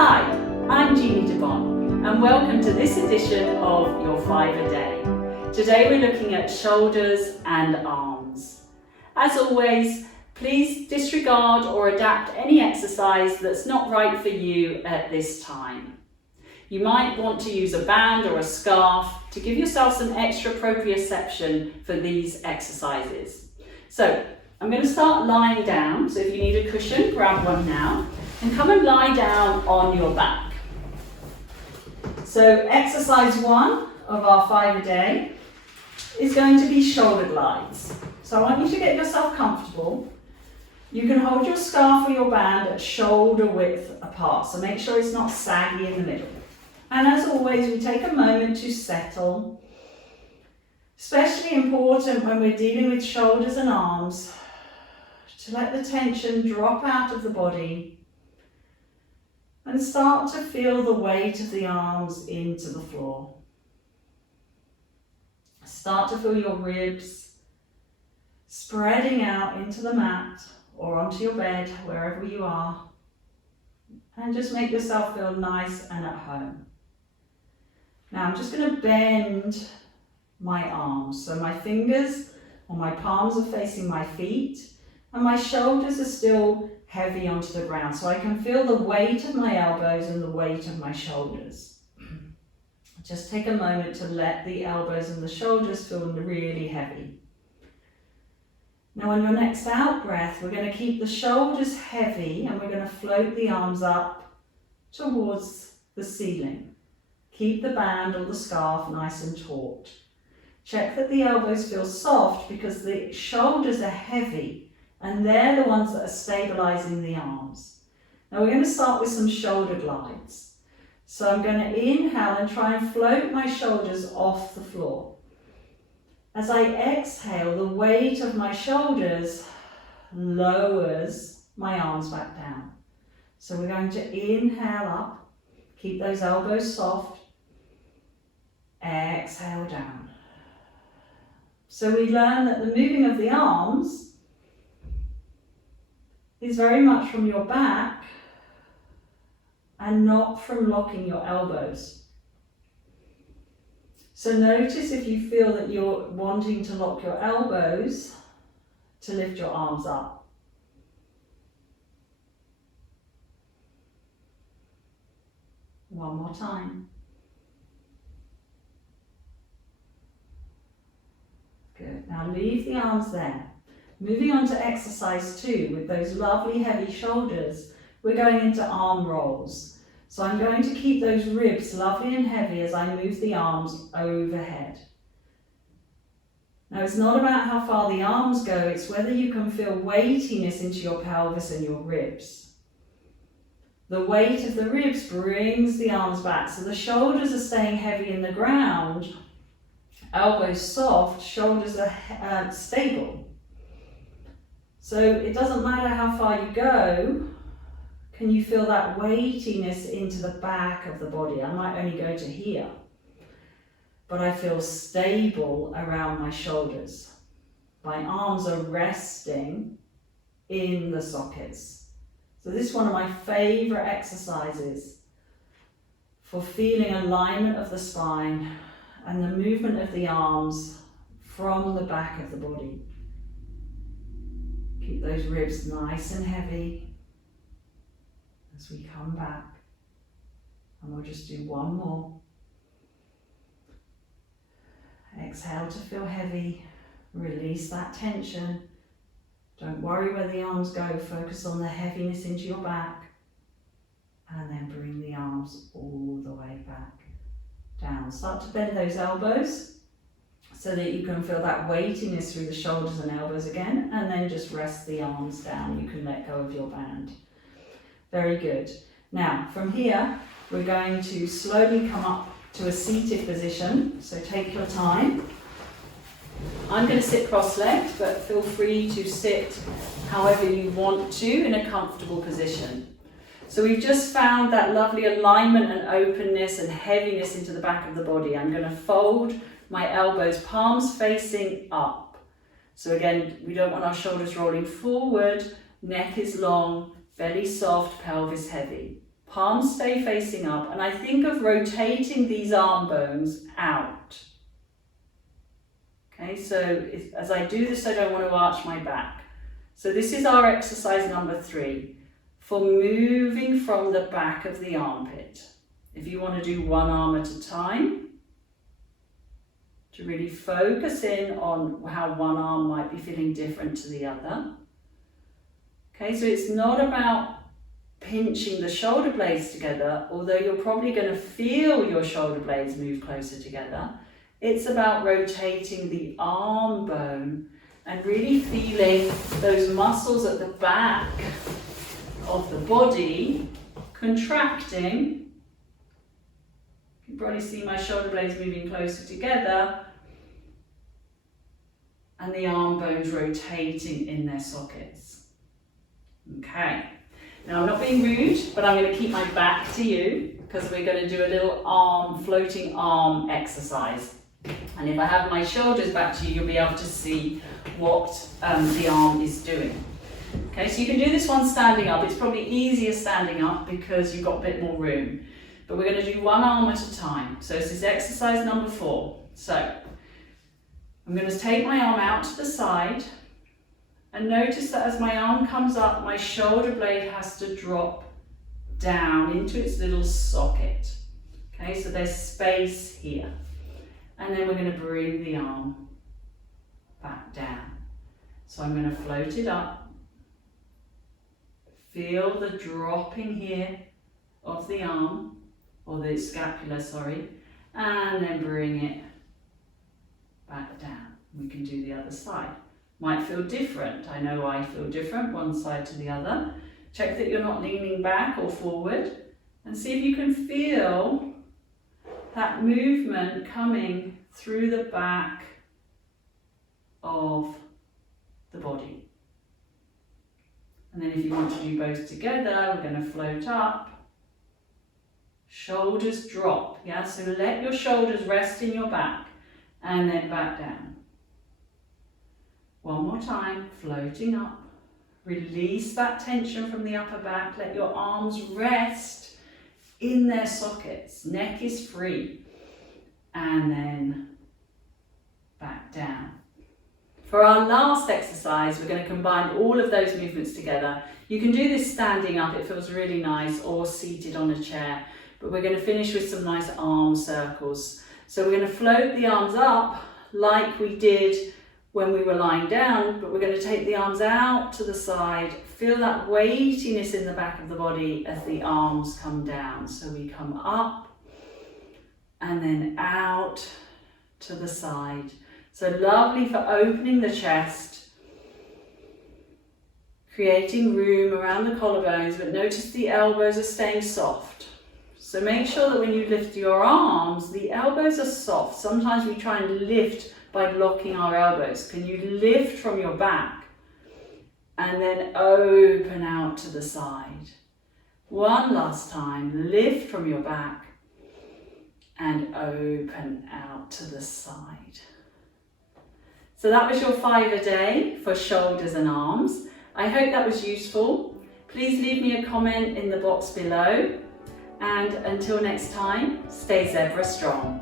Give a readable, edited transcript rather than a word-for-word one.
Hi, I'm Jeannie and welcome to this edition of Your 5 a Day. Today we're looking at shoulders and arms. As always, please disregard or adapt any exercise that's not right for you at this time. You might want to use a band or a scarf to give yourself some extra proprioception for these exercises. So I'm going to start lying down, so if you need a cushion, grab one now, and come and lie down on your back. So exercise 1 of our 5 a day is going to be shoulder glides. So I want you to get yourself comfortable. You can hold your scarf or your band at shoulder width apart, so make sure it's not saggy in the middle. And as always, we take a moment to settle. Especially important when we're dealing with shoulders and arms, to let the tension drop out of the body and start to feel the weight of the arms into the floor. Start to feel your ribs spreading out into the mat or onto your bed, wherever you are, and just make yourself feel nice and at home. Now I'm just going to bend my arms, so my fingers or my palms are facing my feet and my shoulders are still heavy onto the ground, so I can feel the weight of my elbows and the weight of my shoulders. Just take a moment to let the elbows and the shoulders feel really heavy. Now on your next out breath, we're going to keep the shoulders heavy and we're going to float the arms up towards the ceiling. Keep the band or the scarf nice and taut. Check that the elbows feel soft because the shoulders are heavy and they're the ones that are stabilizing the arms. Now we're going to start with some shoulder glides. So I'm going to inhale and try and float my shoulders off the floor. As I exhale, the weight of my shoulders lowers my arms back down. So we're going to inhale up, keep those elbows soft, exhale down. So we learn that the moving of the arms is very much from your back and not from locking your elbows. So notice if you feel that you're wanting to lock your elbows, to lift your arms up. One more time. Good. Now leave the arms there. Moving on to exercise 2 with those lovely heavy shoulders, we're going into arm rolls. So I'm going to keep those ribs lovely and heavy as I move the arms overhead. Now it's not about how far the arms go, it's whether you can feel weightiness into your pelvis and your ribs. The weight of the ribs brings the arms back, so the shoulders are staying heavy in the ground, elbows soft, shoulders are stable. So it doesn't matter how far you go, can you feel that weightiness into the back of the body? I might only go to here, but I feel stable around my shoulders. My arms are resting in the sockets. So this is one of my favorite exercises for feeling alignment of the spine and the movement of the arms from the back of the body. Keep those ribs nice and heavy as we come back. And we'll just do one more. Exhale to feel heavy. Release that tension. Don't worry where the arms go. Focus on the heaviness into your back. And then bring the arms all the way back down. Start to bend those elbows so that you can feel that weightiness through the shoulders and elbows again, and then just rest the arms down. You can let go of your band. Very good. Now from here we're going to slowly come up to a seated position, so take your time. I'm going to sit cross-legged, but feel free to sit however you want to in a comfortable position. So we've just found that lovely alignment and openness and heaviness into the back of the body. I'm going to fold my elbows, palms facing up. So again, we don't want our shoulders rolling forward, neck is long, belly soft, pelvis heavy. Palms stay facing up, and I think of rotating these arm bones out. Okay, so as I do this, I don't want to arch my back. So this is our exercise number 3 for moving from the back of the armpit. If you want to do one arm at a time, to really focus in on how one arm might be feeling different to the other. Okay, so it's not about pinching the shoulder blades together, although you're probably going to feel your shoulder blades move closer together. It's about rotating the arm bone and really feeling those muscles at the back of the body contracting. You can probably see my shoulder blades moving closer together and the arm bones rotating in their sockets. Okay, now I'm not being rude, but I'm going to keep my back to you because we're going to do a little floating arm exercise. And if I have my shoulders back to you, you'll be able to see what the arm is doing. Okay, so you can do this one standing up. It's probably easier standing up because you've got a bit more room. But we're going to do one arm at a time. So this is exercise number 4. So I'm going to take my arm out to the side and notice that as my arm comes up, my shoulder blade has to drop down into its little socket. Okay, so there's space here. And then we're going to bring the arm back down. So I'm going to float it up. Feel the dropping here of the arm, or the scapula, sorry, and then bring it back down. We can do the other side. Might feel different. I know I feel different, one side to the other. Check that you're not leaning back or forward, and see if you can feel that movement coming through the back of the body. And then if you want to do both together, we're going to float up. Shoulders drop, yeah? So let your shoulders rest in your back and then back down. One more time, floating up. Release that tension from the upper back. Let your arms rest in their sockets. Neck is free. And then back down. For our last exercise, we're going to combine all of those movements together. You can do this standing up, it feels really nice, or seated on a chair. But we're going to finish with some nice arm circles. So we're going to float the arms up like we did when we were lying down, but we're going to take the arms out to the side. Feel that weightiness in the back of the body as the arms come down. So we come up and then out to the side. So lovely for opening the chest, creating room around the collarbones, but notice the elbows are staying soft. So make sure that when you lift your arms, the elbows are soft. Sometimes we try and lift by locking our elbows. Can you lift from your back and then open out to the side? One last time, lift from your back and open out to the side. So that was your 5 a day for shoulders and arms. I hope that was useful. Please leave me a comment in the box below. And until next time, stay zebra strong.